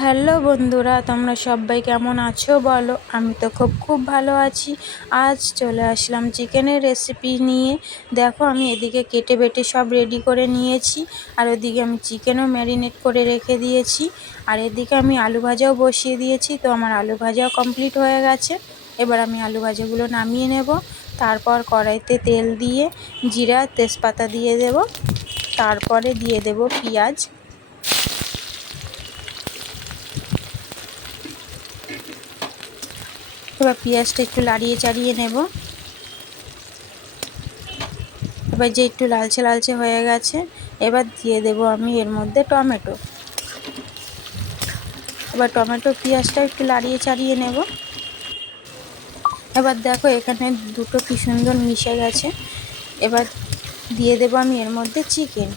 Hello বন্ধুরা, তোমরা সবাই কেমন আছো বলো? আমি তো খুব খুব ভালো আছি। আজ চলে আসলাম চিকেনের রেসিপি নিয়ে। দেখো, আমি এদিকে কেটে বেটে সব রেডি করে নিয়েছি। আর ওদিকে আমি চিকেনও ম্যারিনেট করে রেখে দিয়েছি। আর এদিকে আমি আলু ভাজাও বসিয়ে দিয়েছি। তো আমার আলু ভাজাও কমপ্লিট হয়ে গেছে। এবার আমি আলু ভাজাগুলো নামিয়ে নেব। তারপর কড়াইতে তেল দিয়ে জিরা, তেজপাতা দিয়ে দেব। তারপরে দিয়ে দেব পেঁয়াজ। এবার পেঁয়াজটা একটু লাড়িয়ে চাড়িয়ে নেব। এবার যে একটু লালচে লালচে হয়ে গেছে, এবার দিয়ে দেব আমি এর মধ্যে টমেটো। এবার টমেটো পেঁয়াজটা একটু লাড়িয়ে চাড়িয়ে নেব। এবার দেখো এখানে দুটো কি সুন্দর মিশে গেছে। এবার দিয়ে দেব আমি এর মধ্যে চিকেন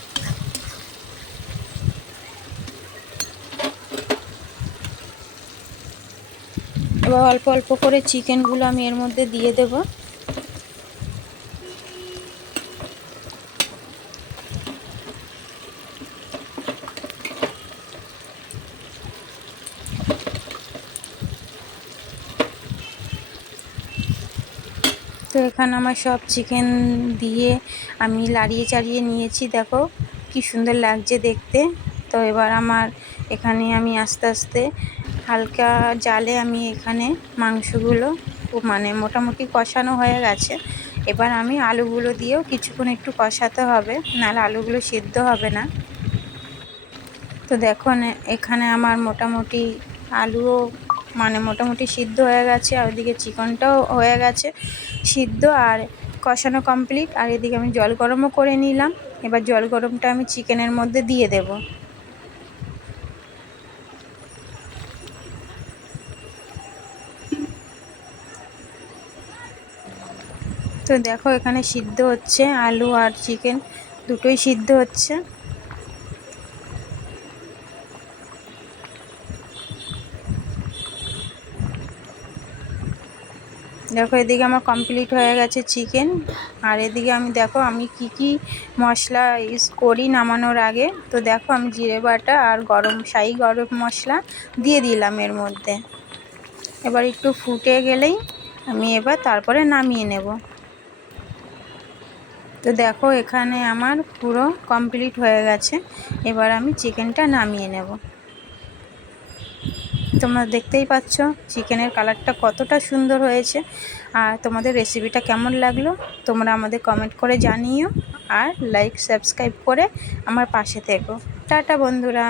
এবার অল্প অল্প করে চিকেনগুলো আমি এর মধ্যে দিয়ে দেব। তো এখানে আমার সব চিকেন দিয়ে আমি লাড়িয়ে চাড়িয়ে নিয়েছি। দেখো কি সুন্দর লাগছে দেখতে। তো এবার আমার এখানে আমি আস্তে আস্তে হালকা জালে আমি এখানে মাংসগুলো মানে মোটামুটি কষানো হয়ে গেছে। এবার আমি আলুগুলো দিয়েও কিছুক্ষণ একটু কষাতে হবে, নাহলে আলুগুলো সিদ্ধ হবে না। তো দেখো এখানে আমার মোটামুটি আলুও মানে মোটামুটি সিদ্ধ হয়ে গেছে, আর ওদিকে চিকেনটাও হয়ে গেছে সিদ্ধ আর কষানো কমপ্লিট। আর এদিকে আমি জল গরমও করে নিলাম। এবার জল গরমটা আমি চিকেনের মধ্যে দিয়ে দেবো। তো দেখো এখানে সিদ্ধ হচ্ছে আলু আর চিকেন, দুটোই সিদ্ধ হচ্ছে। দেখো এদিকে আমার কমপ্লিট হয়ে গেছে চিকেন, আর এদিকে আমি দেখো আমি কি কি মশলা ইউজ করি নামানোর আগে। তো দেখো আমি জিরে বাটা আর গরম, শাহি গরম মশলা দিয়ে দিলাম এর মধ্যে। এবার একটু ফুটে গেলেই আমি এবার তারপরে নামিয়ে নেব। তো দেখো, এখানে আমার পুরো কমপ্লিট হয়ে গেছে। এবার আমি চিকেনটা নামিয়ে নেব। তোমরা দেখতেই পাচ্ছ চিকেনের কালারটা কতটা সুন্দর হয়েছে। আর তোমাদের রেসিপিটা কেমন লাগল, তোমরা আমাদের কমেন্ট করে জানিও। আর লাইক সাবস্ক্রাইব করে আমার পাশে থেকো। টাটা, বন্ধুরা!